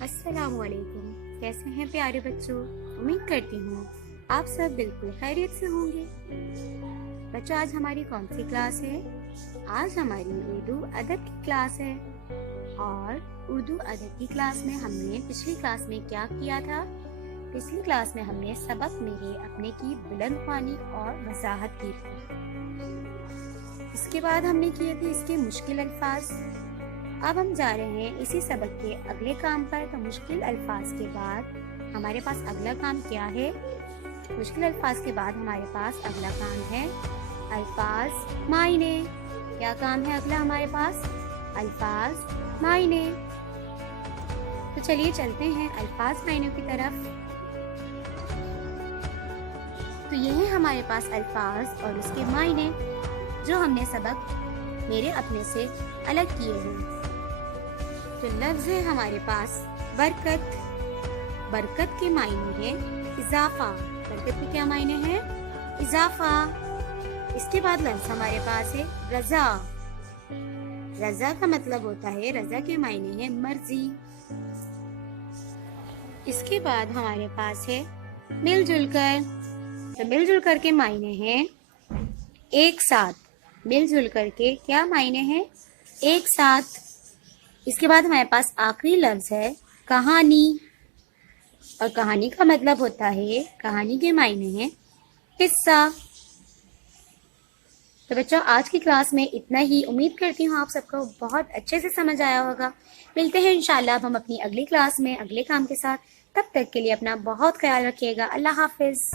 السلام علیکم، کیسے ہیں پیارے بچوں؟ امید کرتی ہوں آپ سب بالکل خیریت سے ہوں گے۔ بچوں، آج ہماری کون سی کلاس ہے؟ آج ہماری اردو ادب کی کلاس ہے۔ اور اردو ادب کی کلاس میں ہم نے پچھلی کلاس میں کیا کیا تھا؟ پچھلی کلاس میں ہم نے سبق میرے اپنے کی بلند خوانی اور وضاحت کی تھی۔ اس کے بعد ہم نے کیے تھے اس کے مشکل الفاظ۔ اب ہم جا رہے ہیں اسی سبق کے اگلے کام پر۔ تو مشکل الفاظ کے بعد ہمارے پاس اگلا کام کیا ہے؟ مشکل الفاظ کے بعد ہمارے پاس اگلا کام ہے الفاظ معنی۔ کیا کام ہے اگلا ہمارے پاس؟ الفاظ معنی۔ تو چلیے چلتے ہیں الفاظ معنی کی طرف۔ تو یہ ہے ہمارے پاس الفاظ اور اس کے معنی جو ہم نے سبق میرے اپنے سے الگ کیے ہیں۔ تو لفظ ہے ہمارے پاس برکت۔ برکت کے معنی ہے اضافہ۔ برکت کے کیا معنی ہے؟ اضافہ۔ اس کے بعد لفظ ہمارے پاس ہے رضا۔ رضا کا مطلب ہوتا ہے، رضا کے معنی ہے مرضی۔ اس کے بعد ہمارے پاس ہے مل جل کر۔ تو مل جل کر کے معنی ہے ایک ساتھ۔ مل جل کر کے کیا معنی ہے؟ ایک ساتھ۔ اس کے بعد ہمارے پاس آخری لفظ ہے کہانی۔ اور کہانی کا مطلب ہوتا ہے، کہانی کے معنی ہے قصہ۔ تو بچوں، آج کی کلاس میں اتنا ہی۔ امید کرتی ہوں آپ سب کو بہت اچھے سے سمجھ آیا ہوگا۔ ملتے ہیں انشاءاللہ اب ہم اپنی اگلی کلاس میں اگلے کام کے ساتھ۔ تب تک کے لیے اپنا بہت خیال رکھیے گا۔ اللہ حافظ۔